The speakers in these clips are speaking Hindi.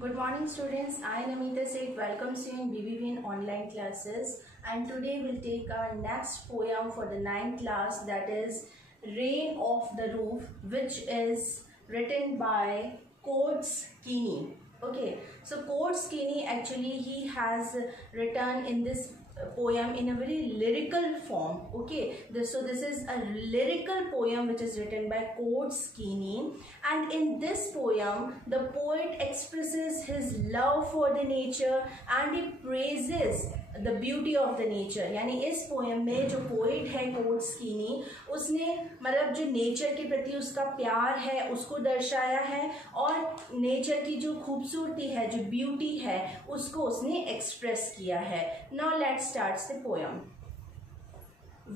Good morning students, I am Namita Seth, welcomes you in BBVN online classes, and today we'll take our next poem for the 9th class, that is Rain off the Roof, which is written by Coates Keaney. Okay, so Coates Keaney actually he has written in this poem in a very lyrical form. Okay, so this is a lyrical poem which is written by Coates Keaney, and in this poem the poet expresses his love for the nature and he praises the beauty of the nature. यानी इस पोएम में जो पोएट है कोट्स कीनी, उसने मतलब जो नेचर के प्रति उसका प्यार है उसको दर्शाया है और नेचर की जो खूबसूरती है, जो ब्यूटी है, उसको उसने एक्सप्रेस किया है. Now let's start the poem.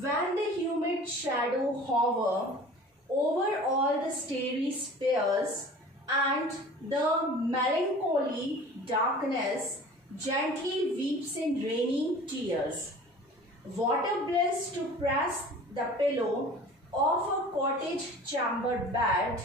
When the humid shadow hover over all the starry spheres and the melancholy darkness gently weeps in rainy tears, what a bliss to press the pillow of a cottage chamber bed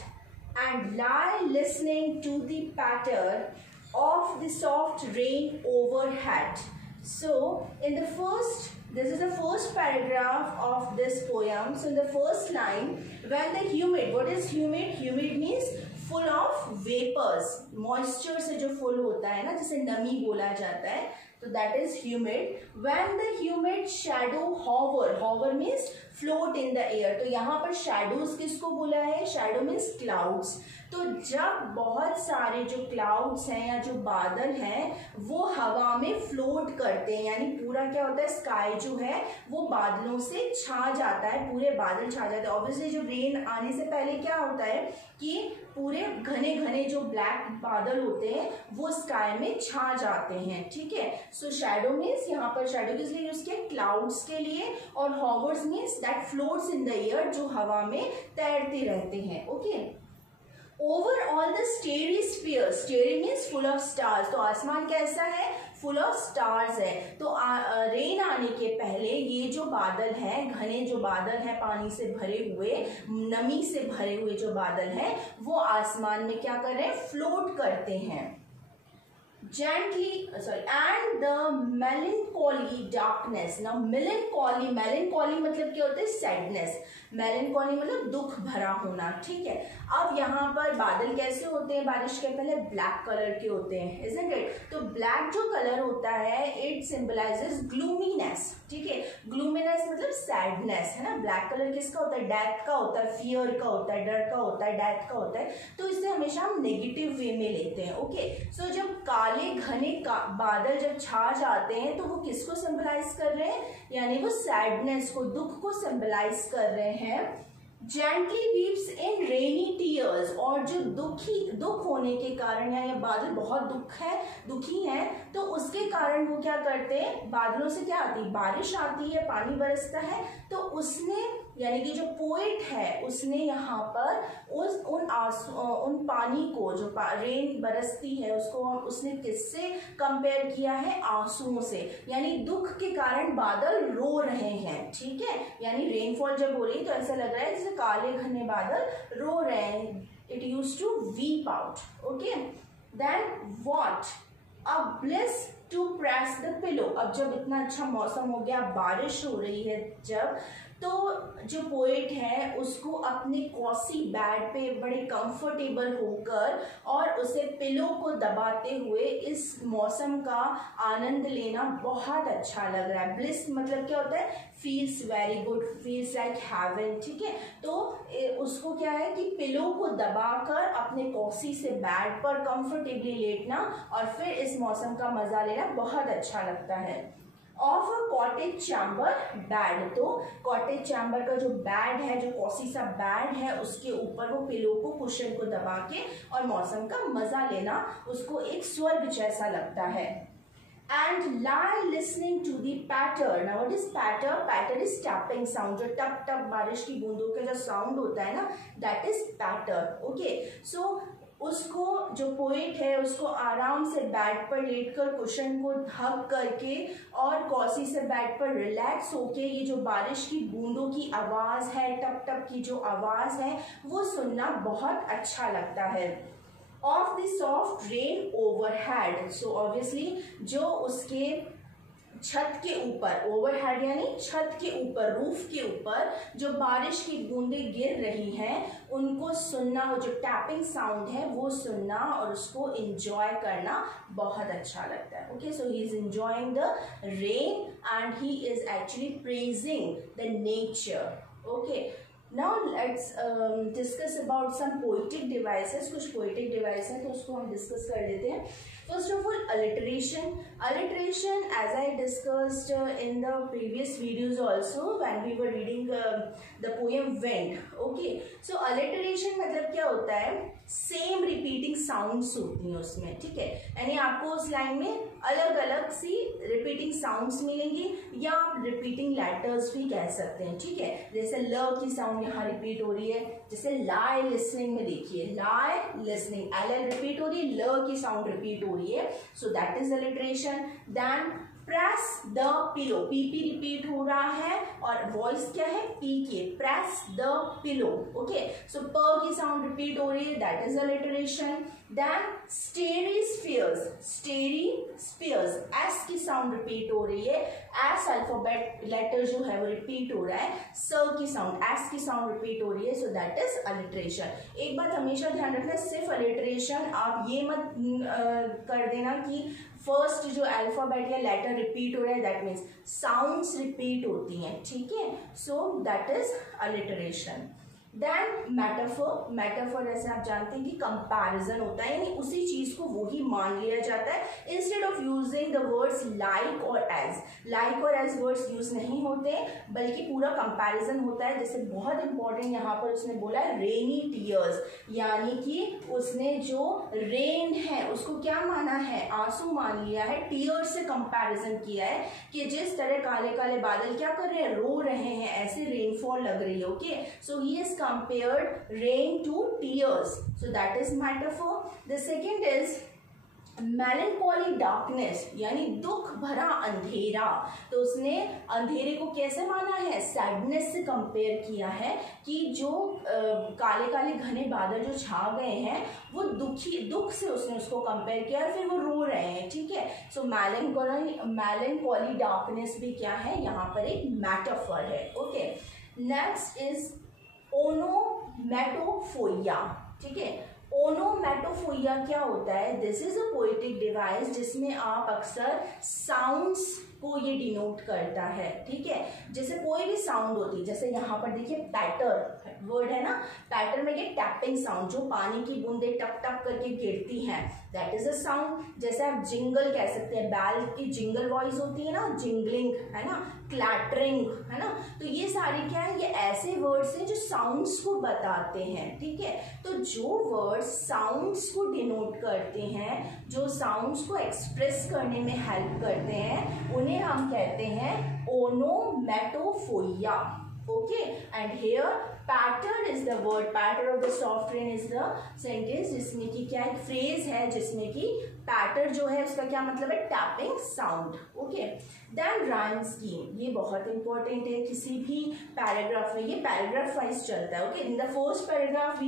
and lie listening to the patter of the soft rain overhead. So this is the first paragraph of this poem. So in the first line, when the humid, what is humid? Humid means full of vapors, moisture से जो full होता है ना, जिसे नमी बोला जाता है, तो that is humid. When the humid shadow hover means float in the air. तो यहाँ पर shadows किसको बोला है? Shadow means clouds. तो जब बहुत सारे जो क्लाउड्स हैं या जो बादल हैं वो हवा में फ्लोट करते हैं, यानी पूरा क्या होता है, स्काई जो है वो बादलों से छा जाता है, पूरे बादल छा जाते हैं. ऑब्वियसली जो रेन आने से पहले क्या होता है कि पूरे घने घने जो ब्लैक बादल होते हैं वो स्काई में छा जाते हैं. ठीक है. सो शैडो मीन्स यहाँ पर शैडो किस लिए यूज किया? क्लाउड्स के लिए. और hovers means that floats in the air, जो हवा में तैरते रहते हैं. Okay. Over all the starry spheres, starry means full of stars. तो आसमान कैसा है? फुल ऑफ स्टार्स है. तो रेन आने के पहले ये जो बादल है, घने जो बादल है, पानी से भरे हुए, नमी से भरे हुए जो बादल है, वो आसमान में क्या कर रहे हैं? फ्लोट करते हैं. And the melancholy darkness. Now melancholy मतलब क्या होता है? सैडनेस. melancholy मतलब दुख भरा होना. ठीक है. अब यहाँ पर बादल कैसे होते हैं? बारिश के पहले ब्लैक कलर के होते हैं, isn't it? तो ब्लैक जो कलर होता है, it symbolizes gloominess. ठीक है. gloominess मतलब सैडनेस है ना. ब्लैक कलर किसका होता है? डेथ का होता है, फियर का होता है, डर का होता है, डेथ का होता है. तो इसे हमेशा हम नेगेटिव वे में लेते हैं. ओके. सो जब काले घने बादल जब छा जाते हैं तो वो किसको सिंबलाइज कर रहे हैं? यानी वो सैडनेस को, दुख को सिंबलाइज कर रहे हैं. Gently weeps in rainy tears. और जो दुख होने के कारण, या ये बादल बहुत दुखी है, तो उसके कारण वो क्या करते हैं? बादलों से क्या आती है? बारिश आती है, पानी बरसता है. तो उसने, यानी कि जो पोएट है, उसने यहाँ पर उन पानी को, जो रेन बरसती है, उसको उसने किससे कंपेयर किया है? आंसुओं से. यानी दुख के कारण बादल रो रहे हैं. ठीक है. यानी रेनफॉल जब हो रही तो ऐसा लग रहा है जैसे काले घने बादल रो रहे हैं. It use to weep out. Okay. Then what a bliss to press the pillow. अब जब इतना अच्छा मौसम हो गया, बारिश हो रही है जब, तो जो पोएट है उसको अपने कॉसी बेड पे बड़े कंफर्टेबल होकर और उसे पिलो को दबाते हुए इस मौसम का आनंद लेना बहुत अच्छा लग रहा है. ब्लिस मतलब क्या होता है? Feels very good, feels like heaven. ठीक है. तो उसको क्या है कि पिलो को दबाकर अपने कॉसी से बेड पर कंफर्टेबली लेटना और फिर इस मौसम का मजा लेना बहुत अच्छा लगता है. Of a cottage chamber bed. तो कॉटेज चैम्बर का जो बेड है, जो कॉसी सा बेड है, उसके ऊपर वो पिलो को, कुशन को दबा के और मौसम का मजा लेना उसको एक स्वर्ग जैसा लगता है. And lie listening to the patter. Now what is patter? Patter is tapping sound. जो टप टप बारिश की बूंदों का जो साउंड होता है ना, that is patter. Okay. So उसको, जो पोएट है, उसको आराम से बेड पर लेटकर कुशन को हग करके और कॉसी से बेड पर रिलैक्स होके ये जो बारिश की बूंदों की आवाज है, टप टप की जो आवाज है, वो सुनना बहुत अच्छा लगता है. Of the soft rain overhead. So obviously जो उसके छत के ऊपर, ओवरहेड यानी छत के ऊपर, रूफ के ऊपर जो बारिश की बूंदें गिर रही हैं उनको सुनना, वो जो टैपिंग साउंड है वो सुनना और उसको एंजॉय करना बहुत अच्छा लगता है। Okay, so he is enjoying the rain and he is actually praising the nature. Okay, now let's discuss about some poetic devices। कुछ poetic devices हैं तो उसको हम discuss कर लेते हैं। First of all, alliteration. Alliteration, as I discussed in the previous videos also when we were reading the poem Wind. Okay, so alliteration मतलब क्या होता है, सेम रिपीटिंग साउंड्स होती हैं उसमें, ठीक है, यानी आपको उस लाइन में अलग अलग सी रिपीटिंग साउंड्स मिलेंगी या आप रिपीटिंग लेटर्स भी कह सकते हैं, ठीक है। जैसे ल की साउंड यहाँ रिपीट हो रही है, जैसे लाई लिसनिंग में देखिए, लाई लिसनिंग, एल रिपीट हो रही है, ल की साउंड रिपीट हो रही है, so that is alliteration. Then press the pillow, P P repeat हो रहा है और वॉइस क्या है, पी के, press the pillow. Okay, so प की साउंड रिपीट हो रही है, that is alliteration. Then starry spheres, starry spheres, S की साउंड रिपीट हो रही है, एस अल्फाबेट लेटर जो है वो रिपीट हो रहा है, स की साउंड, एस की साउंड रिपीट हो रही है, सो दैट इज अलिटरेशन। एक बात हमेशा ध्यान रखना, सिर्फ अलिटरेशन आप ये मत कर देना कि फर्स्ट जो अल्फाबेट या लेटर रिपीट हो रहा है, दैट मीन्स साउंड्स रिपीट होती हैं, ठीक है, so that is alliteration. Then metaphor, metaphor जैसे आप जानते हैं कि कंपैरिजन होता है, यानी उसी चीज को वही मान लिया जाता है। Instead of using the words like और एज, लाइक और एज वर्ड्स यूज नहीं होते बल्कि पूरा कंपैरिजन होता है। जैसे बहुत इंपॉर्टेंट यहाँ पर उसने बोला है रेनी टीयर्स, यानी कि उसने जो रेन है उसको क्या माना है, आंसू मान लिया है, टीयर्स से कंपैरिजन किया है कि जिस तरह काले काले बादल क्या कर रहे हैं, रो रहे हैं, ऐसे रेनफॉल लग रही है। Okay, so he is compared rain to tears, so that is metaphor. The second is melancholy darkness, यानी दुख भरा अंधेरा, तो उसने अंधेरे को कैसे माना है, सैडनेस से कंपेयर किया है कि जो काले काले घने बादल जो छा गए हैं वो दुख से उसने उसको कंपेयर किया और फिर वो रो रहे हैं, ठीक है। सो melancholy डार्कनेस भी क्या है, यहाँ पर एक मेटाफर है। ओके, नेक्स्ट इज ओनोमेटोफोइया, ठीक है। ओनोमेटोफोइया क्या होता है, this is a poetic device जिसमें आप अक्सर साउंड्स को ये डिनोट करता है, ठीक है। जैसे कोई भी साउंड होती है, जैसे यहाँ पर देखिए पैटर वर्ड है ना, पैटर में ये टैपिंग साउंड, जो पानी की बूंदे टप टप करके गिरती हैं, दैट इज अ साउंड। जैसे आप जिंगल कह सकते हैं, बैल की जिंगल वॉइस होती है ना, जिंगलिंग है ना, क्लैटरिंग है ना, तो ये सारी क्या है, ये ऐसे वर्ड्स हैं जो साउंड्स को बताते हैं, ठीक है। तो जो वर्ड्स साउंड्स को डिनोट करते हैं, जो साउंड्स को एक्सप्रेस करने में हेल्प करते हैं, उन्हें हम कहते हैं onomatopoeia. Okay, and here patter is the word, patter of the soft rain is the sentence जिसमें कि क्या एक फ्रेज है जिसमें कि पैटर जो है उसका क्या मतलब है, tapping sound. Okay, then rhyme scheme, ये बहुत इंपॉर्टेंट है किसी भी पैराग्राफ में, ये पैराग्राफ वाइज चलता है। Okay, in the first paragraph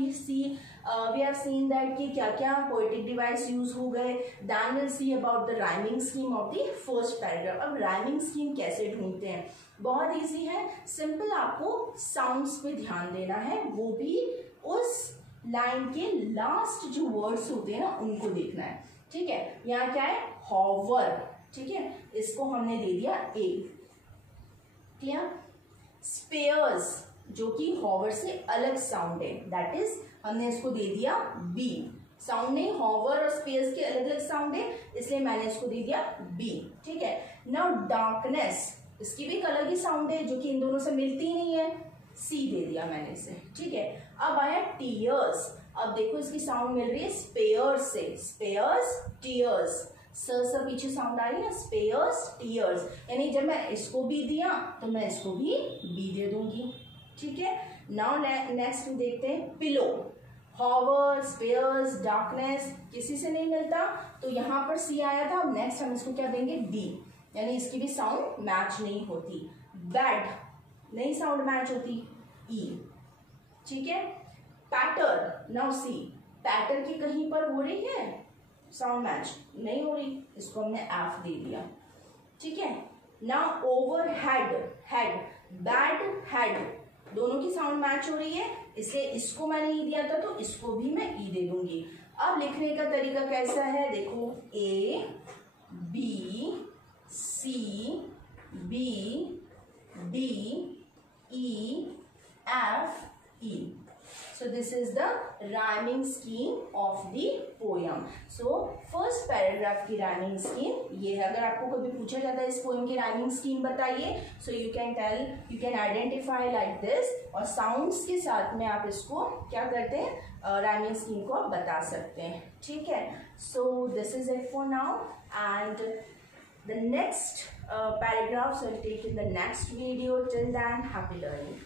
we have seen that कि क्या क्या पोएटिक डिवाइस यूज हो गए, then will see about the rhyming scheme of the first paragraph. अब राइमिंग स्कीम कैसे ढूंढते हैं, बहुत इजी है, सिंपल आपको साउंड्स पे ध्यान देना है, वो भी उस लाइन के लास्ट जो वर्ड्स होते हैं ना उनको देखना है, ठीक है। यहाँ क्या है, हॉवर, ठीक है, इसको हमने दे दिया ए, क्लियर। स्पेयर्स जो कि हॉवर से अलग साउंड है, दैट इज हमने इसको दे दिया बी, साउंड नहीं, हॉवर और स्पेयर्स के अलग अलग साउंड है इसलिए मैंने इसको दे दिया बी, ठीक है। नाउ डार्कनेस, इसकी भी एक अलग ही साउंड है जो कि इन दोनों से मिलती ही नहीं है, सी दे दिया मैंने इसे, ठीक है। अब आया टीयर्स, अब देखो इसकी साउंड मिल रही है स्पेयर्स से, स्पेयर्स टीयर्स, स पीछे साउंड आ रही है, स्पेयर्स टीयर्स, यानी जब मैं इसको बी दिया तो मैं इसको भी बी दे दूंगी, ठीक है। नाउ नेक्स्ट देखते हैं पिलो, हॉवर, स्पेयर्स, डार्कनेस, किसी से नहीं मिलता तो यहाँ पर सी आया था, अब नेक्स्ट हम इसको क्या देंगे, डी, यानी इसकी भी साउंड मैच नहीं होती। बेड, नहीं साउंड मैच होती, ई, ठीक है। पैटर, नाउ सी, पैटर्न की कहीं पर हो रही है साउंड मैच? नहीं हो रही, इसको हमने एफ दे दिया, ठीक है ना। Over head, head, bad head, दोनों की साउंड मैच हो रही है, इसलिए इसको मैंने ई दिया था तो इसको भी मैं ई दे दूंगी। अब लिखने का तरीका कैसा है, देखो A B C B D E F E. So this is the rhyming scheme of the poem. So first paragraph की rhyming scheme ये है। अगर आपको कभी पूछा जाता है इस poem की rhyming scheme बताइए, so you can tell, you can identify like this, और sounds के साथ में आप इसको क्या करते हैं, rhyming scheme को आप बता सकते हैं, ठीक है। So this is it for now, and the next paragraphs I'll take in the next video. Till then, happy learning.